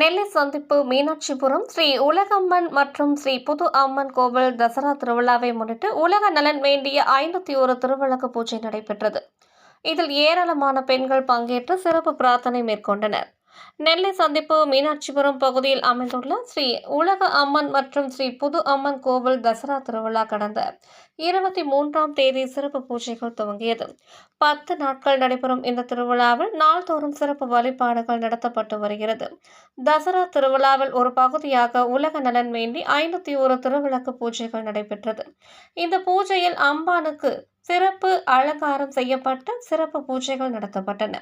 நெல்லை சந்திப்பு மீனாட்சிபுரம். ஸ்ரீ உலகம்மன் மற்றும் ஸ்ரீ புது அம்மன் கோவில் தசரா திருவிழாவை முன்னிட்டு உலக நலன் வேண்டிய ஐம்பத்தி ஒரு திருவிளக்கு பூஜை நடைபெற்றது. இதில் ஏராளமான பெண்கள் பங்கேற்று சிறப்பு பிரார்த்தனை மேற்கொண்டனர். நெல்லை சந்திப்பு மீனாட்சிபுரம் பகுதியில் அமைந்துள்ள ஸ்ரீ உலக அம்மன் மற்றும் ஸ்ரீ புது அம்மன் கோவில் தசரா திருவிழா கடந்த இருபத்தி மூன்றாம் தேதி சிறப்பு பூஜைகள் துவங்கியது. பத்து நாட்கள் நடைபெறும் இந்த திருவிழாவில் நாள்தோறும் சிறப்பு வழிபாடுகள் நடத்தப்பட்டு வருகிறது. தசரா திருவிழாவில் ஒரு பகுதியாக உலக நலன் வேண்டி ஐநூத்தி ஒரு திருவிளக்கு பூஜைகள் நடைபெற்றது. இந்த பூஜையில் அம்பானுக்கு சிறப்பு அலங்காரம் செய்யப்பட்டு சிறப்பு பூஜைகள் நடத்தப்பட்டன.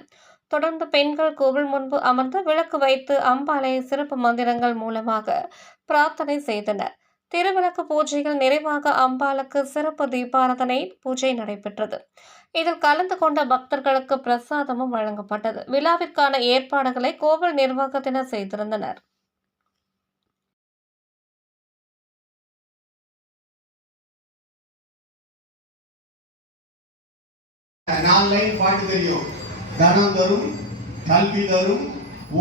தொடர்ந்து பெண்கள் கோவில் முன்பு அமர்ந்து விளக்கு வைத்து அம்பாளை சிறப்பு மந்திரங்கள் மூலமாக பிரார்த்தனை செய்தனர். திருவிளக்கு பூஜைகள் நிறைவாக அம்பாளுக்கு சிறப்பு தீபாராதனை பூஜை நடைபெற்றது. இதில் கலந்து கொண்ட பக்தர்களுக்கு பிரசாதமும் வழங்கப்பட்டது. விழாவிற்கான ஏற்பாடுகளை கோவில் நிர்வாகத்தினர் செய்திருந்தனர். நாலு லைன் பாட்டு தெரியும். தனம் தரும் கல்வி தரும்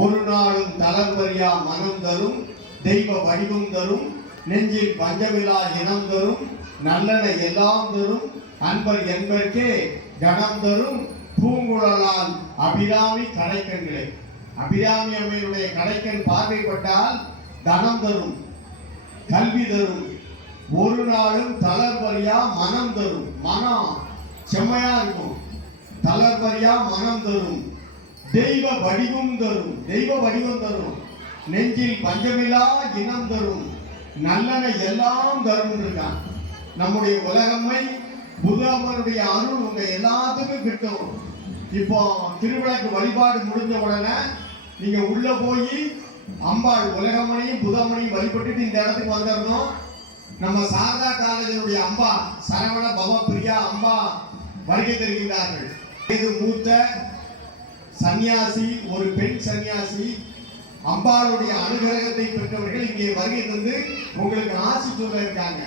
ஒரு நாளும் தளர்வரியா மனம் தரும் தெய்வ வடிவம் தரும் நெஞ்சில் பஞ்சமிலா இனம் தரும் நல்லன எல்லாம் தரும் அன்பர் என்பர்க்கே கணம் தரும் பூங்குழலால் அபிராமி கடைக்கண்களே. அபிராமி அம்மையினுடைய கடைக்கண் பார்வைப்பட்டால் தனம் தரும் கல்வி தரும் ஒரு நாளும் தளர்வரியா மனம் தரும். மனம் செம்மையா இருக்கும். தளர்வரியா மனம் தரும். தெய்வ வடிவம் தரும். தெய்வ வடிவம் தரும். நெஞ்சில் பஞ்சமிலா இனம் தரும். நல்லன எல்லாம் தரும் இருக்கான். நம்முடைய உலகம்மை புதமனுடைய அருள் உங்க எல்லாத்துக்கும் கிட்டும். இப்போ திருவிளக்கு வழிபாடு முடிஞ்ச உடனே நீங்க உள்ள போய் அம்பாள் உலகமணியும் புதமணியும் வழிபட்டுட்டு இந்த இடத்துக்கு வந்துடணும் நம்ம சாரதா காலேஜனுடைய அம்பா சரவண பவ பிரியா அம்பா வருகை தருகின்றார்கள். இது மூத்த சன்னியாசி ஒரு பெண் சன்னியாசி அம்பாளுடைய அனுகிரகத்தை பெற்றவர்கள் இங்கே வருகை தந்து உங்களுக்கு ஆசி சொல்ல இருக்காங்க